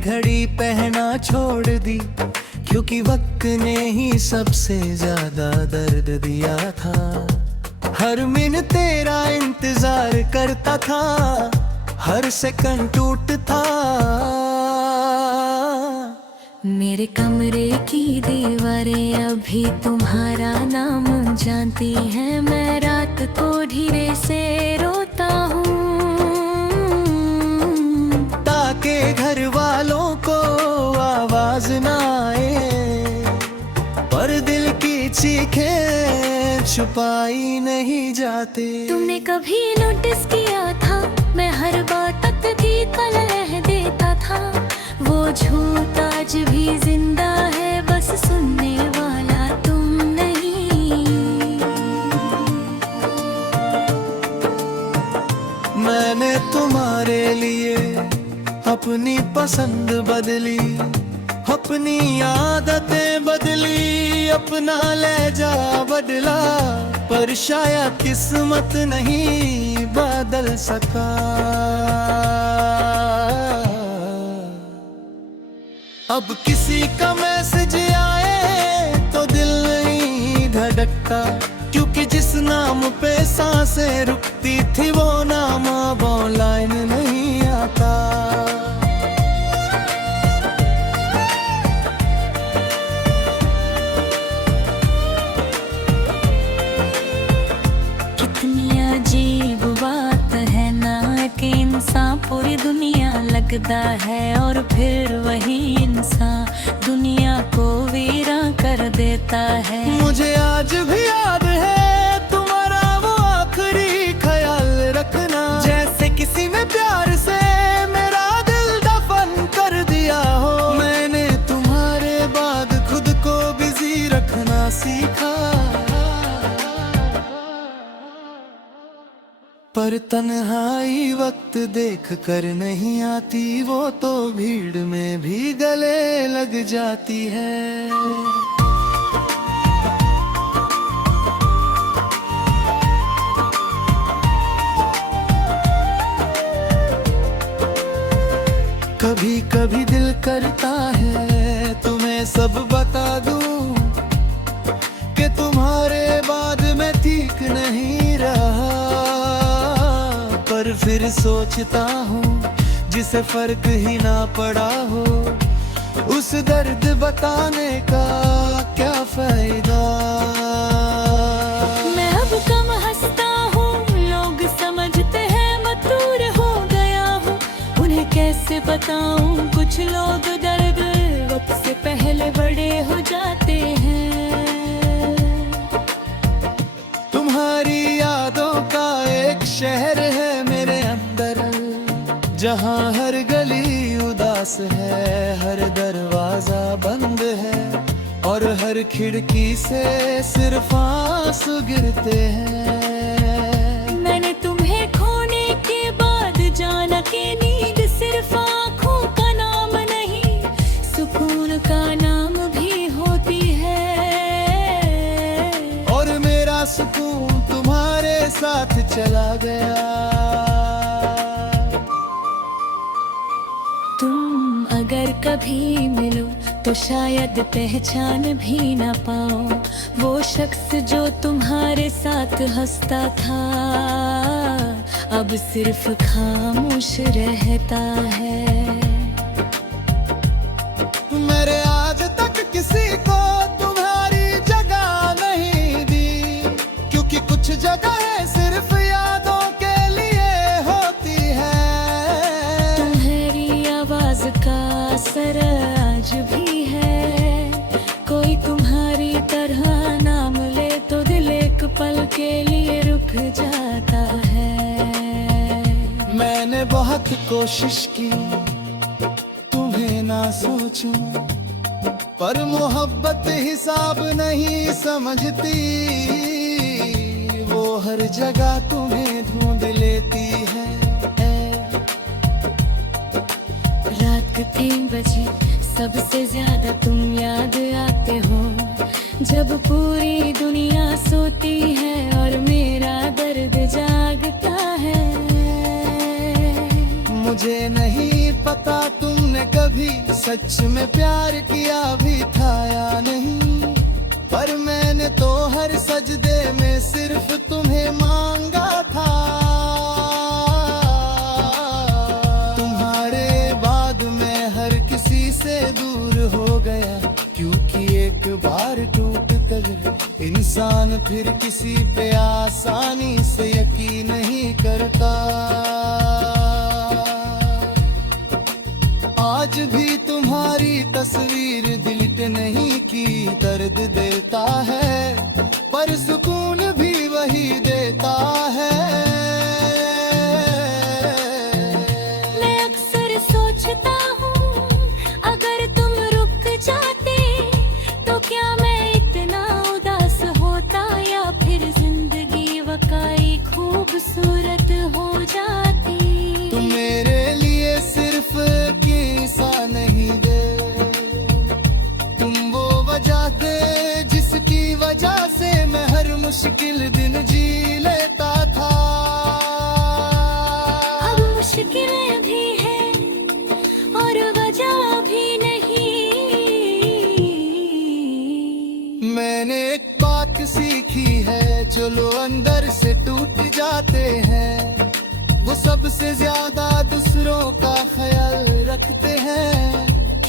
घड़ी पहना छोड़ दी, क्योंकि वक्त ने ही सबसे ज्यादा दर्द दिया था। हर मिनट तेरा इंतजार करता था, हर सेकंड टूटता। मेरे कमरे की दीवारें अभी तुम्हारा नाम जानती हैं। मैं रात को धीरे से रोता हूँ, ताकि घर वालों को आवाज ना आए, पर दिल की चीखें छुपाई नहीं जाती। तुमने कभी नोटिस किया था मैं हर बात तक भी कलह देता था? वो झूठ आज भी जिंदा है, बस सुनने वाला तुम नहीं। मैंने तुम्हारे लिए अपनी पसंद बदली, अपनी आदतें बदली, अपना लहजा बदला, पर शायद किस्मत नहीं बदल सका। अब किसी का मैसेज आए तो दिल नहीं धड़कता, क्योंकि जिस नाम पे सांसें रुकती थी वो नाम अब ऑनलाइन नहीं आता। कितनी अजीब बात है ना कि इंसान पूरी दुनिया लगता है, और फिर वही इंसान दुनिया को वीरां कर देता है। मुझे आज भी याद है तुम्हारा वो आखिरी ख्याल रखना, जैसे किसी ने प्यार से मेरा दिल दफन कर दिया हो। मैंने तुम्हारे बाद खुद को बिजी रखना सीखा, पर तन्हाई वक्त देख कर नहीं आती, वो तो भीड़ में भी गले लग जाती है। कभी कभी दिल करता है तुम्हें सब बता दूं, कि तुम्हारे बाद मैं ठीक नहीं रहा, पर फिर सोचता हूँ जिसे फर्क ही ना पड़ा हो, उस दर्द बताने का क्या फायदा। मैं अब कम हंसता हूँ, लोग समझते हैं मतूर हो गया हूँ। उन्हें कैसे बताऊँ, कुछ लोग दर्द वक्त से पहले बड़े हो जाते हैं। तुम्हारी यादों का एक शहर है मेरे अंदर, जहाँ हर गली उदास है, हर दरवाजा बंद है, और हर खिड़की से सिर्फ आंसू गिरते हैं। मैंने तुम्हें खोने के बाद जाना कि नींद सिर्फ आँखों का नाम नहीं, सुकून का नाम भी होती है। और मेरा सुकून तुम्हारे साथ चला गया। तुम अगर कभी मिलो तो शायद पहचान भी ना पाओ, वो शख्स जो तुम्हारे साथ हंसता था अब सिर्फ खामोश रहता है। मेरे आज तक किसी को तुम्हारी जगह नहीं दी, क्योंकि कुछ जगह सिर्फ यादों के लिए होती है। तुम्हारी आवाज का असर आज भी है, कोई तुम्हारी तरह नाम ले तो दिल एक पल के लिए रुक जाता है। मैंने बहुत कोशिश की तुम्हें ना सोचूं, पर मोहब्बत हिसाब नहीं समझती, वो हर जगह तुम्हें ढूंढ लेती है। रात के 3 बजे सबसे ज्यादा तुम याद आते हो, जब पूरी दुनिया सोती है और मेरा दर्द जागता है। मुझे नहीं पता तुमने कभी सच में प्यार किया भी था या नहीं, पर मैंने तो हर सजदे में सिर्फ तुम्हें मांगा था। तुम्हारे बाद मैं हर किसी से दूर हो गया, क्योंकि एक बार टूट कर इंसान फिर किसी पे आसानी से यकीन नहीं करता। आज भी तुम्हारी तस्वीर डिलीट नहीं की दर्द देता है, पर सुकून भी वही देता है। मैं अक्सर सोचता हूँ अगर तुम रुक जाते तो क्या मैं इतना उदास होता, या फिर जिंदगी वाकई खूबसूरत हो जाती। तुम मेरे लिए सिर्फ किस्सा नहीं दे, तुम वो वजह थे जिसकी वजह से मैं हर मुश्किल दिन जी लेता था। अब मुश्किलें भी हैं और वजह भी नहीं। मैंने एक बात सीखी है, जो लोग अंदर से टूट जाते हैं वो सबसे ज्यादा दूसरों का ख्याल रखते हैं।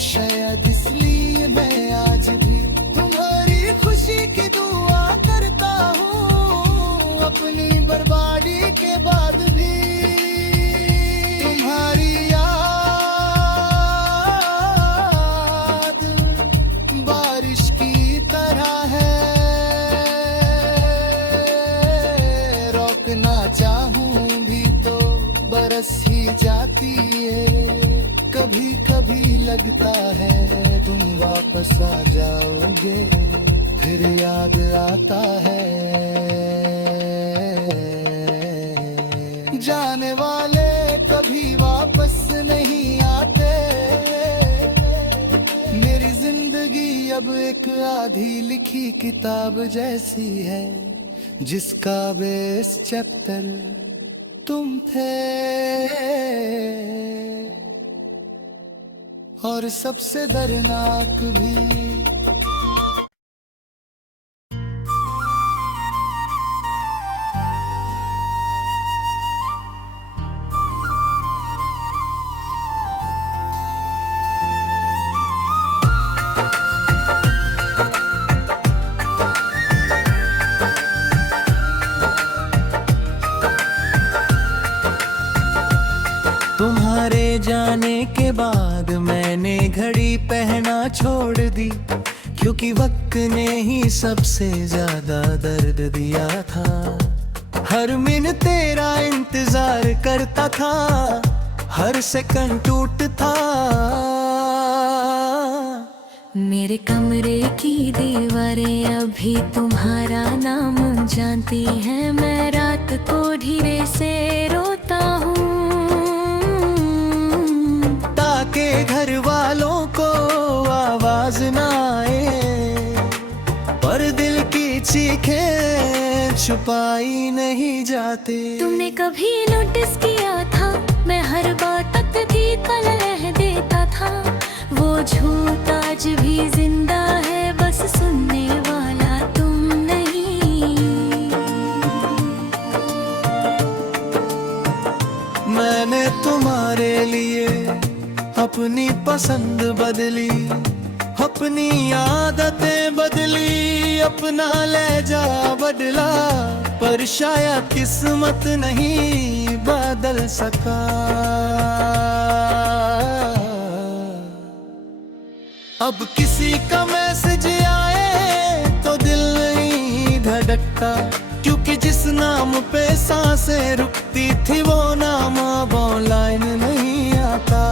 शायद इसलिए मैं आज भी तुम्हारी खुशी की दुआ करता हूँ, अपनी बर्बादी के बाद भी। तुम्हारी याद बारिश की तरह है, रोकना चाहूं भी तो बरस ही जाती है। कभी कभी लगता है तुम वापस आ जाओगे, फिर याद आता है जाने वाले कभी वापस नहीं आते। मेरी जिंदगी अब एक आधी लिखी किताब जैसी है, जिसका बेस चैप्टर तुम थे, और सबसे दर्दनाक भी। तुम्हारे जाने के बाद मैंने घड़ी पहना छोड़ दी, क्योंकि वक्त ने ही सबसे ज्यादा दर्द दिया था। हर मिनट तेरा इंतजार करता था, हर सेकंड टूटता। मेरे कमरे की दीवारें अभी तुम्हारा नाम जानती हैं। मैं रात को धीरे से रोता हूँ, ताकि घर वालों को आवाज ना आए, पर दिल की चीखें छुपाई नहीं जाती। तुमने कभी नोटिस किया था मैं हर बात तक भी कलह देता था? वो झूठ आज भी जिंदा है, बस सुनने वाला तुम नहीं। मैंने तुम्हारे लिए अपनी पसंद बदली, अपनी आदतें बदली, अपना लहजा बदला, पर शायद किस्मत नहीं बदल सका। अब किसी का मैसेज आए तो दिल नहीं धड़कता, क्योंकि जिस नाम पे सांसें रुकती थी वो नाम अब ऑनलाइन नहीं आता।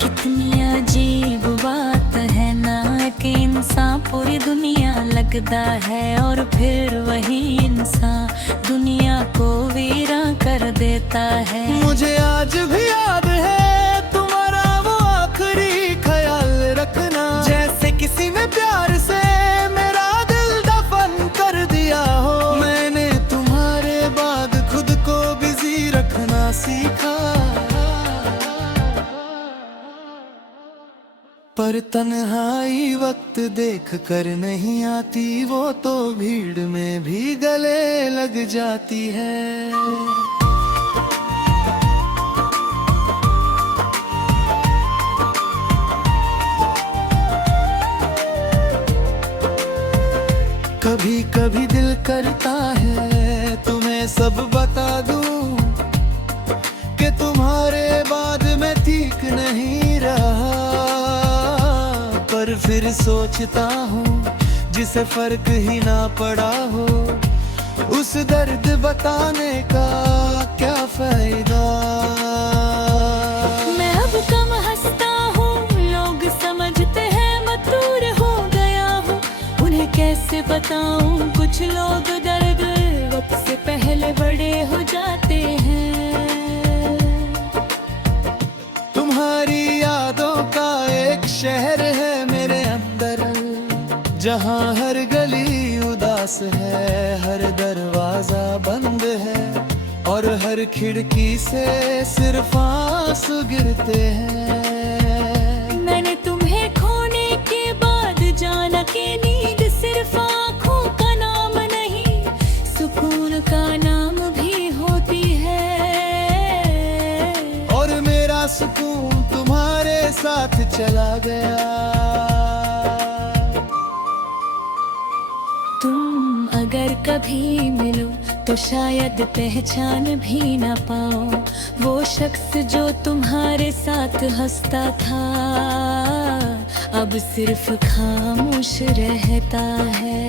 कितनी अजीब बात है ना कि इंसान पूरी दुनिया लगता है और फिर वही इंसान दुनिया को वीरां कर देता है। मुझे आज भी याद है तुम्हारा वो आखिरी ख्याल रखना, जैसे किसी ने प्यार से मेरा दिल दफन सीखा। पर तन्हाई वक्त देख कर नहीं आती, वो तो भीड़ में भी गले लग जाती है। कभी कभी दिल करता है तुम्हें सब बता दूं कि तुम्हारे बाद मैं ठीक नहीं रहा। पर फिर सोचता हूँ जिसे फर्क ही ना पड़ा हो, उस दर्द बताने का क्या फायदा। मैं अब कम हंसता हूँ, लोग समझते हैं मतूर हो गया हूँ। उन्हें कैसे बताऊँ, कुछ लोग दर्द वक्त से पहले बड़े हो जाते हैं। तुम्हारी यादों का एक शहर है मेरे अंदर, जहाँ हर गली उदास है, हर दरवाजा बंद है और हर खिड़की से सिर्फ आंसू गिरते हैं। मैंने तुम्हें खोने के बाद जाना कि नींद सिर्फ आँखों का नाम नहीं, सुकून का नाम भी होती है। और मेरा सुकून तुम्हारे साथ चला गया। तुम अगर कभी मिलो तो शायद पहचान भी ना पाओ, वो शख्स जो तुम्हारे साथ हंसता था अब सिर्फ खामोश रहता है।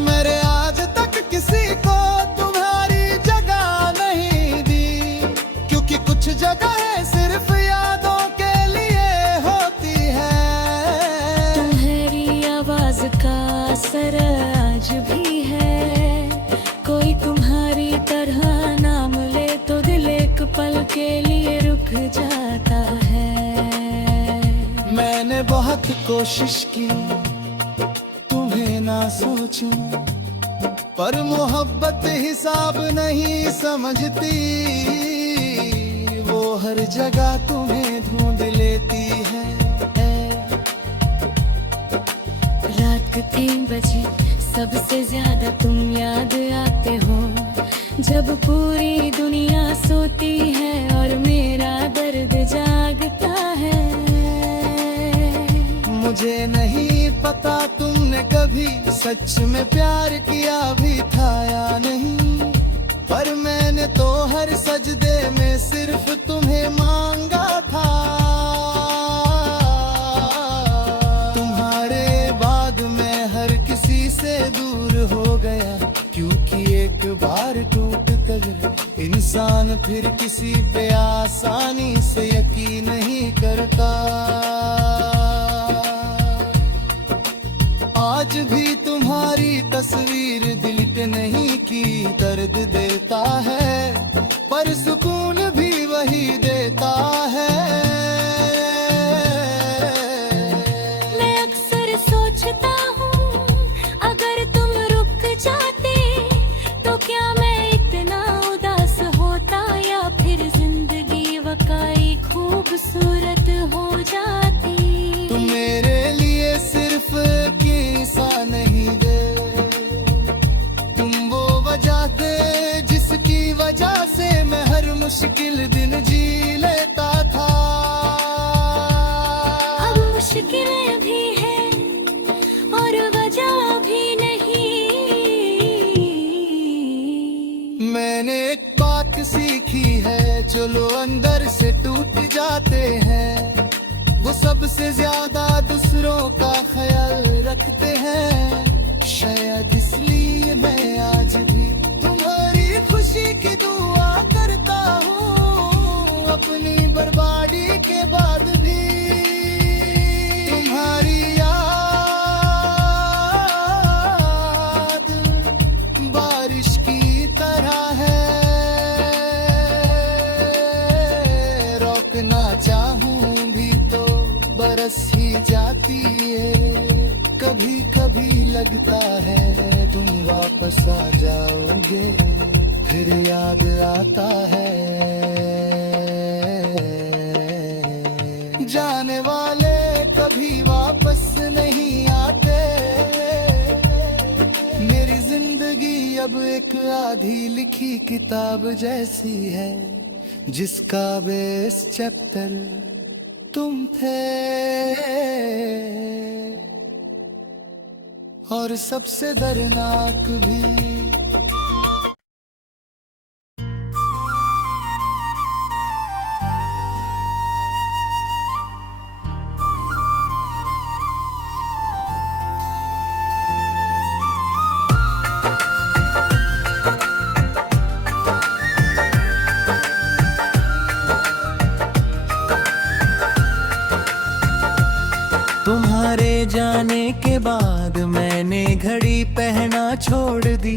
मेरे आज तक किसी को तुम्हारी जगह नहीं दी, क्योंकि कुछ जगह सिर्फ यादों के लिए होती है। तुम्हारी आवाज का असर आज भी है, कोई तुम्हारी तरह नाम ले तो दिल एक पल के लिए रुक जाता है। मैंने बहुत कोशिश की तुम्हें ना सोचूं, पर मोहब्बत हिसाब नहीं समझती, वो हर जगह तुम्हें ढूंढ लेती है। रात के 3 बजे सबसे ज्यादा तुम याद आते हो, जब पूरी दुनिया सोती है और मेरा दर्द जागता है। मुझे नहीं पता तुमने कभी सच में प्यार किया भी था या नहीं, पर मैंने तो हर सजदे में सिर्फ तुम्हें मांगा था। तुम्हारे बाद मैं हर किसी से दूर हो गया, क्योंकि एक बार टूट कर इंसान फिर किसी पे आसानी से यकीन नहीं करता। आज भी तुम्हारी तस्वीर डिलीट नहीं की दर्द देता है, पर सुकून भी वही देता है। मैं अक्सर सोचता हूँ अगर तुम रुक जाते तो क्या मैं इतना उदास होता, या फिर जिंदगी वाकई खूबसूरत हो जाती। तुम मेरे लिए सिर्फ किस्सा नहीं दे, तुम वो वजह थे जिसकी वजह से मैं हर मुश्किल दिन जी लेता था। अब मुश्किलें भी हैं और वजह भी नहीं। मैंने एक बात सीखी है, जो लोग अंदर से टूट जाते हैं वो सबसे ज्यादा दूसरों का ख्याल रखते हैं। शायद इसलिए मैं आज भी तुम्हारी खुशी की दुआ करता हूँ, अपनी बर्बादी के बाद भी। तुम्हारी याद बारिश की तरह है, रोकना चाहूं भी तो बरस ही जाती है। कभी कभी लगता है तुम वापस आ जाओगे, फिर याद आता है। जाने वाले कभी वापस नहीं आते। मेरी जिंदगी अब एक आधी लिखी किताब जैसी है, जिसका बेस चैप्टर तुम थे। और सबसे दर्दनाक भी तुम्हारे जाने के बाद मैंने घड़ी पहना छोड़ दी,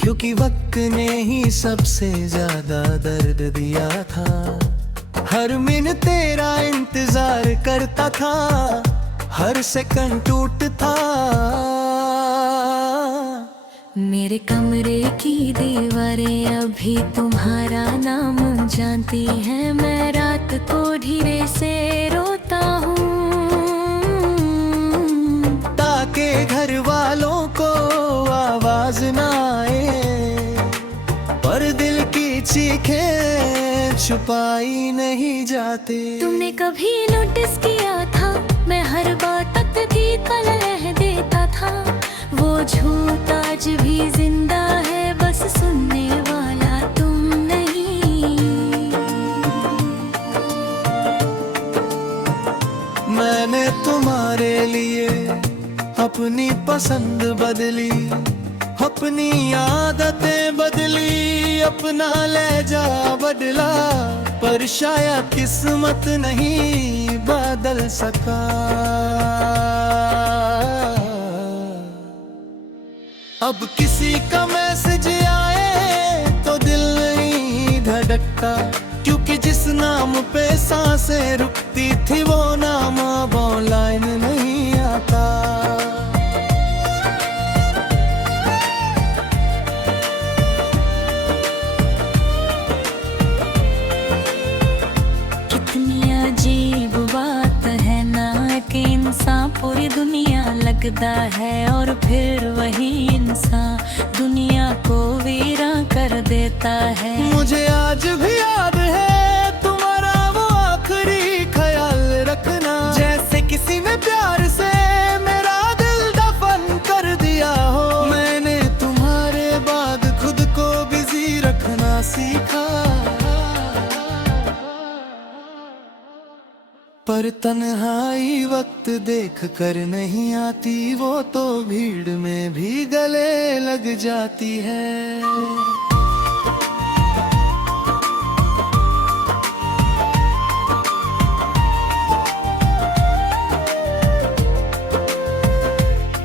क्योंकि वक्त ने ही सबसे ज्यादा दर्द दिया था। हर मिनट तेरा इंतजार करता था, हर सेकंड टूटता। मेरे कमरे की दीवारें अभी तुम्हारा नाम जानती हैं। मैं रात को धीरे से रोता हूँ, ताकि घर वालों को आवाज ना आए। पर दिल की चीखें छुपाई नहीं जाती। तुमने कभी नोटिस किया था मैं हर बात की कलह देता था। वो झूठ आज भी जिंदा है, बस सुनने वाला तुम नहीं। मैंने तुम्हारे लिए अपनी पसंद बदली, अपनी आदतें बदली, अपना लहजा बदला। पर शायद किस्मत नहीं बदल सका। अब किसी का मैसेज आए तो दिल नहीं धड़कता, क्योंकि जिस नाम पे सांसें रुकती थी वो नाम अब ऑनलाइन नहीं आता। कितनी अजीब बात है ना कि इंसान पूरी दुनिया लगता है, और फिर वही इंसान दुनिया को वीरां कर देता है। मुझे आज भी याद है तुम्हारा वो आखिरी ख्याल रखना, जैसे किसी ने प्यार से मेरा दिल दफन कर दिया हो। मैंने तुम्हारे बाद खुद को बिजी रखना सीखा। पर तन्हाई वक्त देख कर नहीं आती, वो तो भीड़ में भी गले लग जाती है।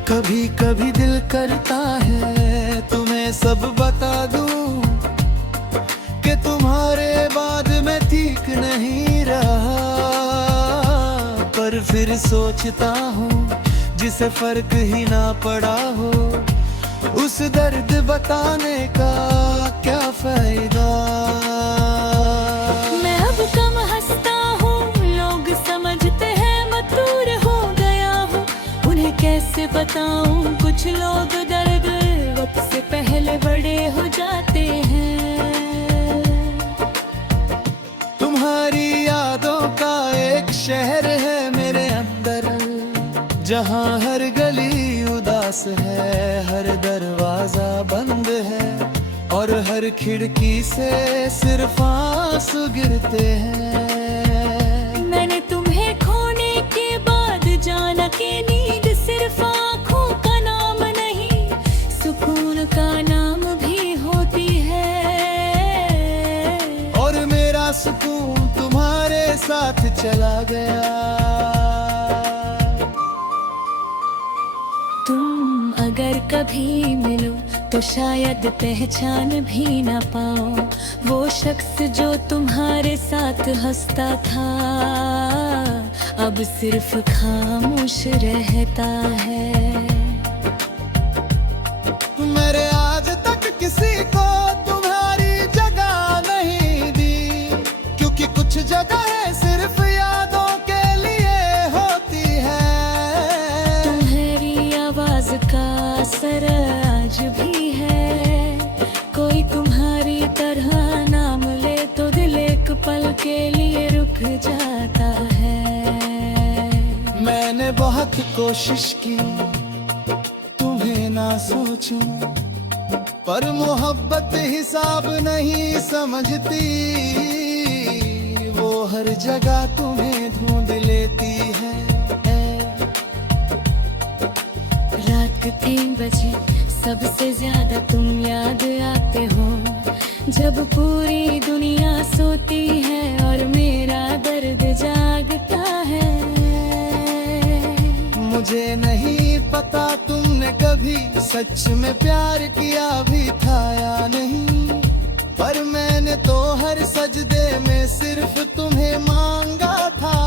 कभी कभी दिल करता है तुम्हें सब बता दूं, कि तुम्हारे बाद मैं ठीक नहीं रहा। पर फिर सोचता हूँ जिसे फर्क ही ना पड़ा हो, उस दर्द बताने का क्या फायदा। मैं अब कम हंसता हूँ, लोग समझते हैं मतूर हो गया हूँ। उन्हें कैसे बताऊँ, कुछ लोग दर्द वक्त से पहले बड़े हो जाते हैं। तुम्हारी यादों का एक शहर है मेरे अंदर, जहाँ हर गली उदास है, हर दरवाजा बंद है, और हर खिड़की से सिर्फ आंसू गिरते हैं। मैंने तुम्हें खोने के बाद जाना कि नींद सिर्फ आँखों का नाम नहीं, सुकून का नाम भी होती है। और मेरा सुकून तुम्हारे साथ चला गया। तुम अगर कभी मिलो तो शायद पहचान भी ना पाओ वो शख्स जो तुम्हारे साथ हंसता था, अब सिर्फ खामोश रहता है। मेरे आज तक किसी को तुम्हारी कोशिश की तुम्हें ना सोचूं, पर मोहब्बत हिसाब नहीं समझती, वो हर जगह तुम्हें ढूंढ लेती है। रात के 3 बजे सबसे ज्यादा तुम याद आते हो, जब पूरी दुनिया सोती है और मेरा दर्द जागता है। मुझे नहीं पता तुमने कभी सच में प्यार किया भी था या नहीं, पर मैंने तो हर सजदे में सिर्फ तुम्हें मांगा था।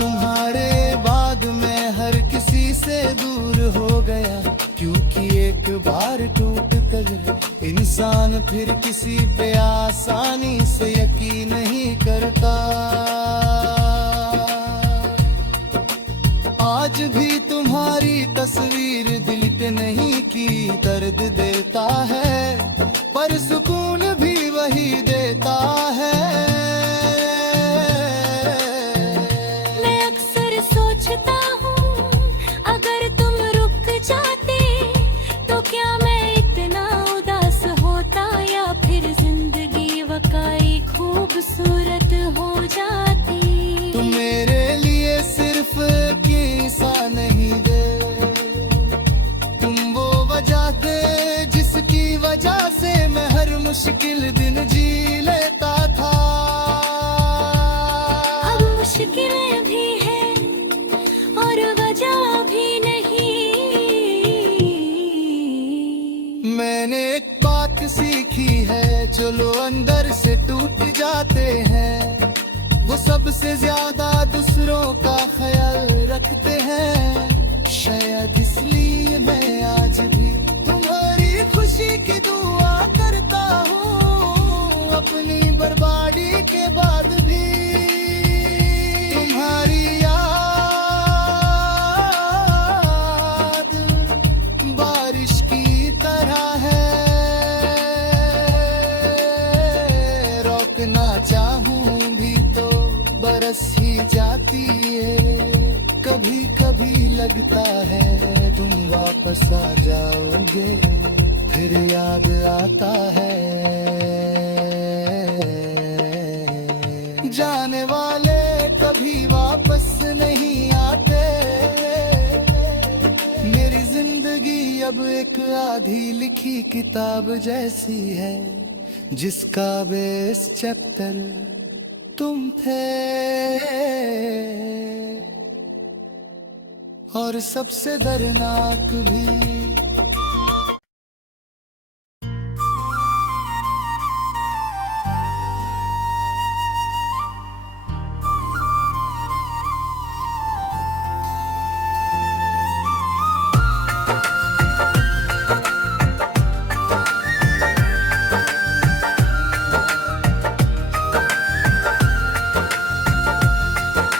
तुम्हारे बाद मैं हर किसी से दूर हो गया, क्योंकि एक बार टूट कर इंसान फिर किसी पे आसानी से यकीन नहीं करता। आज भी तुम्हारी तस्वीर डिलीट नहीं की दर्द देता है, पर सुकून भी वही देता है। मैं अक्सर सोचता हूँ, अगर तुम रुक जाते तो क्या मैं इतना उदास होता, या फिर जिंदगी वाकई खूबसूरत हो जाती। तुम मेरे लिए सिर्फ किस्सा नहीं दे, तुम वो वजह दे जिसकी वजह से मैं हर मुश्किल दिन जी लेता था। अब मुश्किलें भी हैं और वजह भी नहीं। मैंने एक बात सीखी है, जो लोग अंदर से टूट जाते हैं, वो सबसे ज्यादा दूसरों का ख्याल रखते हैं। शायद इसलिए मैं आज भी तुम्हारी खुशी की दुआ करता हूँ, अपनी बर्बादी के बाद भी। तुम्हारी याद बारिश की तरह है, रोकना चाहूं भी तो बरस ही जाती है। कभी कभी लगता है तुम वापस आ जाओगे, फिर याद आता है जाने वाले कभी वापस नहीं आते। मेरी जिंदगी अब एक आधी लिखी किताब जैसी है, जिसका बेस चैप्टर तुम थे, और सबसे दर्दनाक भी।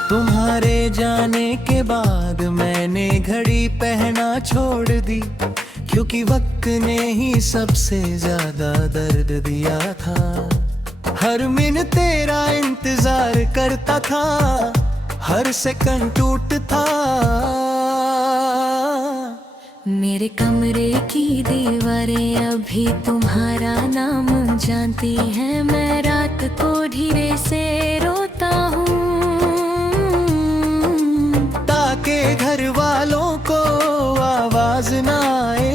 तुम्हारे जाने के बाद मैंने घड़ी पहना छोड़ दी, क्योंकि वक्त ने ही सबसे ज्यादा दर्द दिया था। हर मिनट तेरा इंतजार करता था, हर सेकंड टूटता। मेरे कमरे की दीवारें अभी तुम्हारा नाम जानती हैं, मैं रात को धीरे से रोता हूँ, ताकि घर वालों को आवाज ना आए,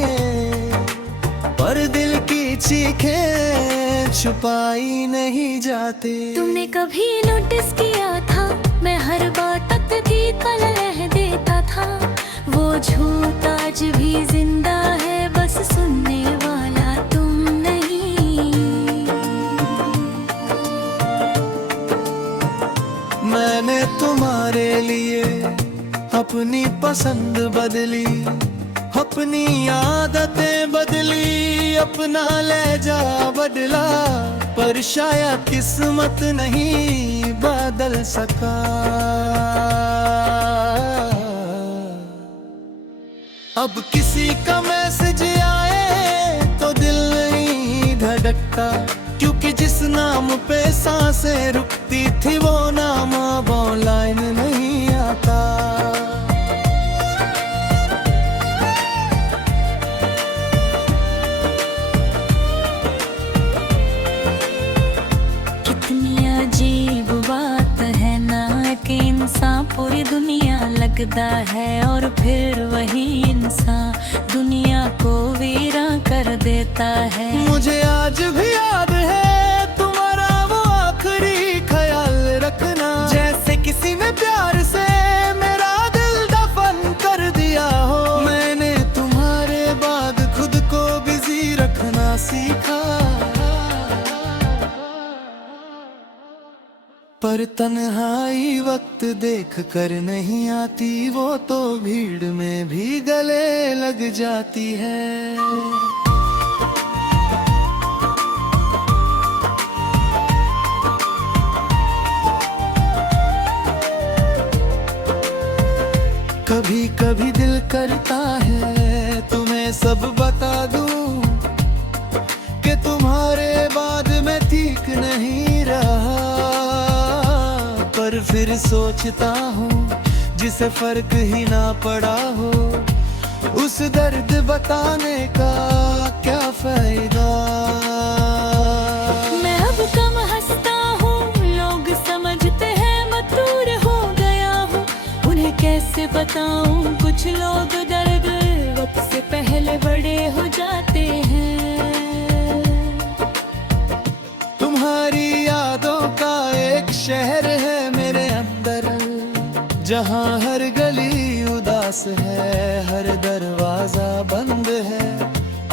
पर दिल की चीखें छुपाई नहीं जाती। तुमने कभी नोटिस किया था, मैं हर बात की कलह देता था, वो झूठ आज भी जिंदा है, बस सुनने वाला तुम नहीं। मैंने तुम्हारे लिए अपनी पसंद बदली, अपनी आदतें बदली, अपना लहजा बदला, पर शायद किस्मत नहीं बदल सका। अब किसी का मैसेज आए तो दिल नहीं धड़कता, क्योंकि जिस नाम पे सांसें रुकती थी वो नाम अब ऑनलाइन नहीं आता। कितनी अजीब बात है ना कि इंसान पूरी दुनिया लगता है और फिर वही इंसान दुनिया को वीरां कर देता है। मुझे आज भी याद है तुम्हारा वो आखिरी ख्याल रखना, जैसे किसी ने प्यार से मेरा दिल दफन कर दिया हो। मैंने तुम्हारे बाद खुद को बिजी रखना सीखा, पर तन्हाई वक्त देख कर नहीं आती, वो तो भीड़ में भी गले लग जाती है। कभी कभी दिल करता है तुम्हें सब बता दूं कि तुम्हारे बाद मैं ठीक नहीं रहा, पर फिर सोचता हूँ जिसे फर्क ही ना पड़ा हो, उस दर्द बताने का क्या फायदा। मैं अब कम हंसता हूँ, लोग समझते हैं मतूर हो गया हूँ। उन्हें कैसे बताऊँ, कुछ लोग दर्द वक्त से पहले बड़े हो जाते हैं। तुम्हारी यादों का एक शहर है मेरे अंदर, जहाँ हर गली उदास है, हर दरवाजा बंद है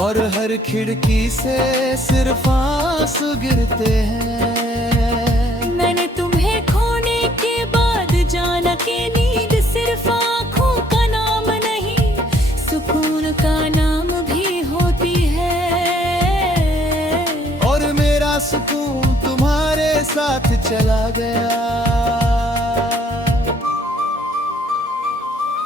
और हर खिड़की से सिर्फ आंसू गिरते हैं। मैंने तुम्हें खोने के बाद जाना कि नींद सिर्फ आँखों का नाम नहीं, सुकून का नाम भी होती है। और मेरा सुकून तुम्हारे साथ चला गया।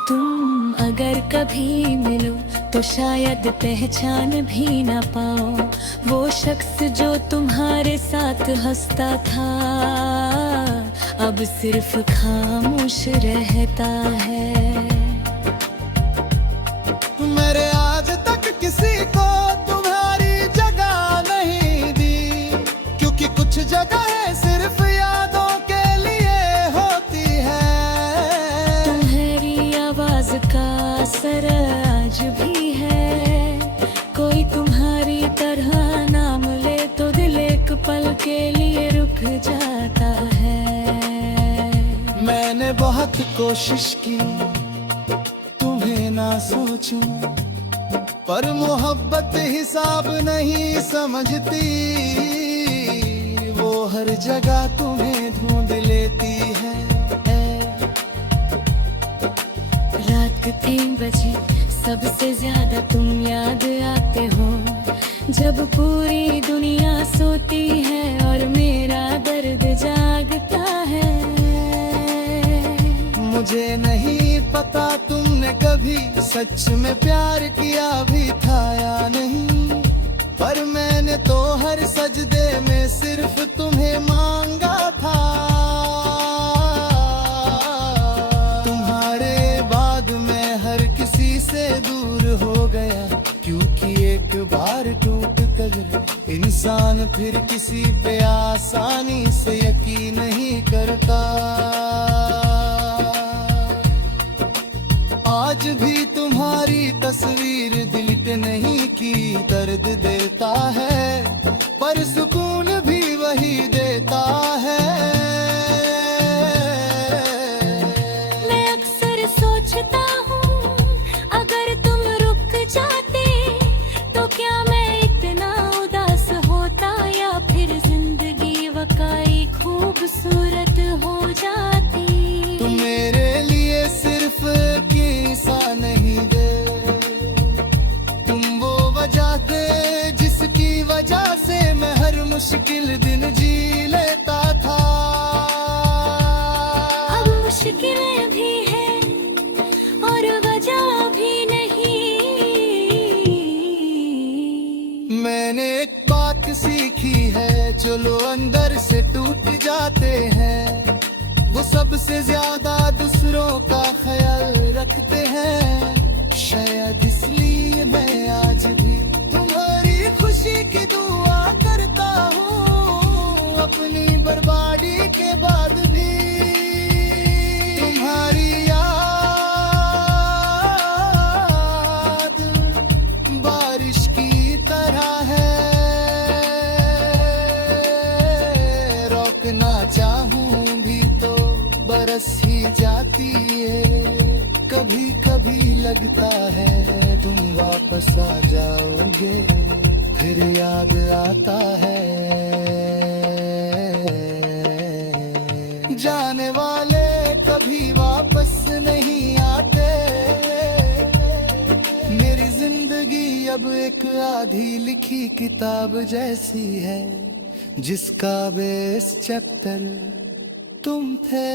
तुम अगर कभी मिलो तो शायद पहचान भी ना पाओ वो शख्स जो तुम्हारे साथ हंसता था, अब सिर्फ खामोश रहता है। मेरे आज तक किसी को तुम्हारी जगह नहीं दी, क्योंकि कुछ जगह सिर्फ यादों के लिए होती है। तुम्हारी आवाज का असर आज भी है, कोई तुम्हारी तरह नाम ले तो दिल एक पल के लिए रुक जाता है। मैंने बहुत कोशिश की तुम्हें ना सोचूं, पर मोहब्बत हिसाब नहीं समझती, वो हर जगह तुम्हें ढूंढ लेती है। रात के 3 बजे सबसे ज्यादा तुम याद आते हो, जब पूरी दुनिया सोती है और मेरा दर्द जागता है। मुझे नहीं पता तुमने कभी सच में प्यार किया भी था या नहीं, पर मैंने तो हर सजदे में सिर्फ तुम्हें मांगा था। तुम्हारे बाद मैं हर किसी से दूर हो गया, क्योंकि एक बार टूट कर इंसान फिर किसी पे आसानी से यकीन नहीं करता। आज भी तुम्हारी तस्वीर डिलीट नहीं की दर्द देता है, पर सुकून भी वही देता है। मैं अक्सर सोचता हूँ अगर तुम रुक जाते तो क्या मैं इतना उदास होता, या फिर जिंदगी वाकई खूबसूरत हो जाती। तुम मेरे लिए सिर्फ किस्सा नहीं दे, तुम वो वजह थे जिसकी वजह से मैं हर मुश्किल दिन जी लेता था। अब मुश्किलें भी हैं और वजह भी नहीं। मैंने एक बात एक सीखी है, जो लोग अंदर से टूट जाते हैं वो सबसे ज्यादा दूसरों का ख्याल रखते हैं। शायद इसलिए मैं आज भी तुम्हारी खुशी की दुआ करता हूँ, अपनी बर्बादी के बाद भी तुम्हारी याद बारिश की तरह है। रोकना चाहूं भी तो बरस ही जाती है। कभी कभी लगता है तुम वापस आ जाओगे, फिर याद आता है जाने वाले कभी वापस नहीं आते। मेरी जिंदगी अब एक आधी लिखी किताब जैसी है, जिसका बेस चैप्टर तुम थे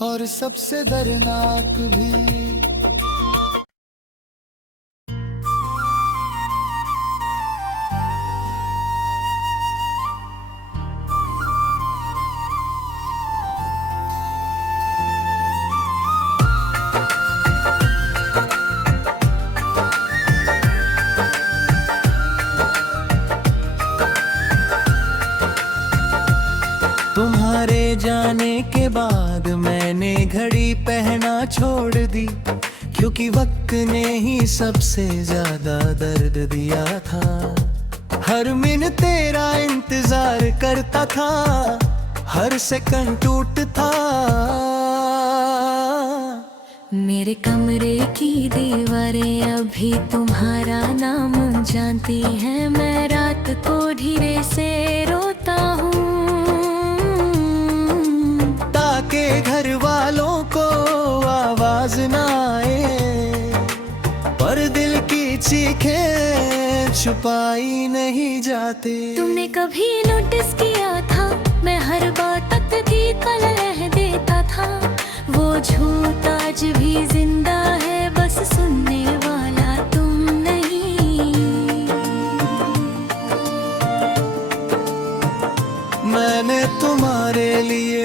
और सबसे दर्दनाक भी। तुम्हारे जाने के बाद मैंने घड़ी पहना छोड़ दी, क्योंकि वक्त ने ही सबसे ज्यादा दर्द दिया था। हर मिनट तेरा इंतजार करता था, हर सेकंड टूटता। मेरे कमरे की दीवारें अभी तुम्हारा नाम जानती हैं। मैं रात को धीरे से रोता हूँ, ताकि घर वालों को आवाज ना आए, पर दिल की चीखें छुपाई नहीं जाती। तुमने कभी नोटिस किया था मैं हर बात की कलह देता था? वो झूठ आज भी जिंदा है, बस सुनने वाला तुम नहीं। मैंने तुम्हारे लिए